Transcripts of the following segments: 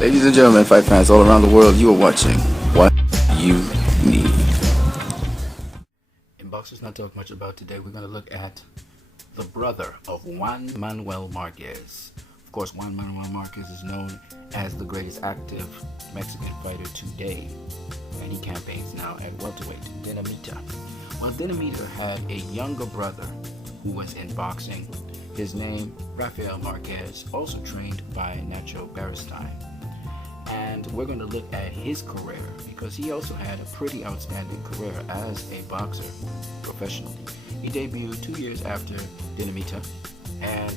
Ladies and gentlemen, fight fans all around the world, you are watching What You Need. In Boxers Not Talk Much About today, we're going to look at the brother of Juan Manuel Marquez. Of course, Juan Manuel Marquez is known as the greatest active Mexican fighter today, and he campaigns now at welterweight, Dinamita. Well, Dinamita had a younger brother who was in boxing. His name, Rafael Marquez, also trained by Nacho Beristain. And we're going to look at his career because he also had a pretty outstanding career as a boxer professionally. He debuted 2 years after Dinamita, and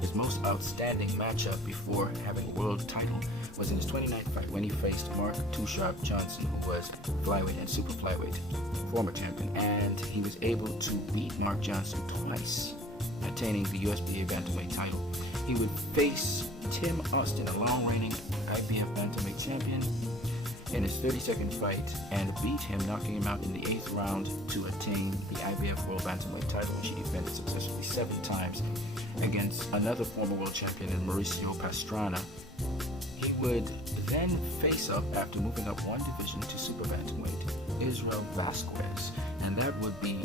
his most outstanding matchup before having a world title was in his 29th fight when he faced Mark Too Sharp Johnson, who was flyweight and super flyweight former champion, and he was able to beat Mark Johnson twice, attaining the USBA bantamweight title. He would face Tim Austin, a long-reigning IBF bantamweight champion, in his 32nd fight and beat him, knocking him out in the 8th round to attain the IBF World Bantamweight title, which he defended successfully 7 times against another former world champion in Mauricio Pastrana. He would then face up, after moving up 1 division to super bantamweight, Israel Vasquez, and that would be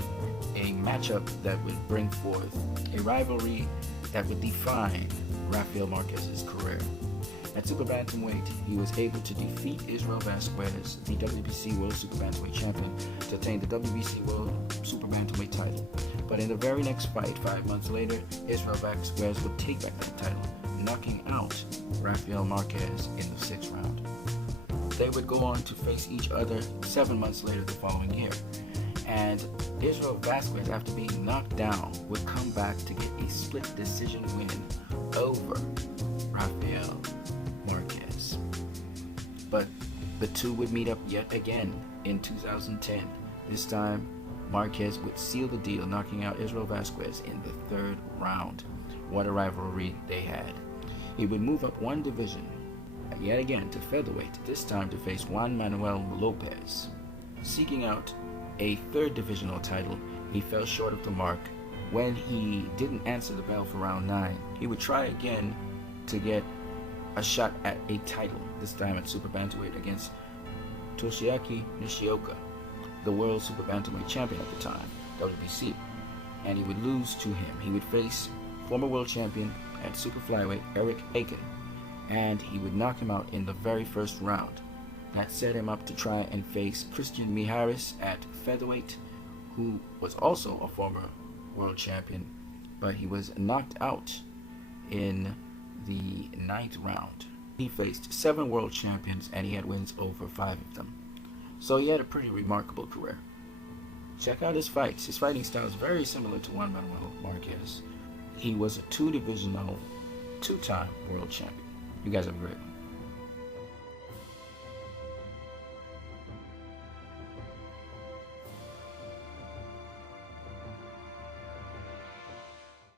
a matchup that would bring forth a rivalry that would define Rafael Marquez's career. At super bantamweight, he was able to defeat Israel Vasquez, the WBC World Super Bantamweight champion, to attain the WBC World Super Bantamweight title. But in the very next fight, 5 months later, Israel Vasquez would take back that title, knocking out Rafael Marquez in the 6th round. They would go on to face each other 7 months later the following year. And Israel Vasquez, after being knocked down, would come back to get a split decision win over Rafael Marquez. But the two would meet up yet again in 2010. This time, Marquez would seal the deal, knocking out Israel Vasquez in the 3rd round. What a rivalry they had. He would move up 1 division, yet again to featherweight, this time to face Juan Manuel Lopez. Seeking out a 3rd divisional title, he fell short of the mark. When he didn't answer the bell for round 9, he would try again to get a shot at a title, this time at super bantamweight against Toshiaki Nishioka, the world super bantamweight champion at the time, WBC, and he would lose to him. He would face former world champion at super flyweight Eric Aiken, and he would knock him out in the very first round. That set him up to try and face Christian Mijares at featherweight, who was also a former world champion, but he was knocked out in the 9th round. He faced 7 world champions and he had wins over 5 of them. So he had a pretty remarkable career. Check out his fights. His fighting style is very similar to Juan Manuel Marquez. He was a 2-divisional, 2-time world champion. You guys have a great one.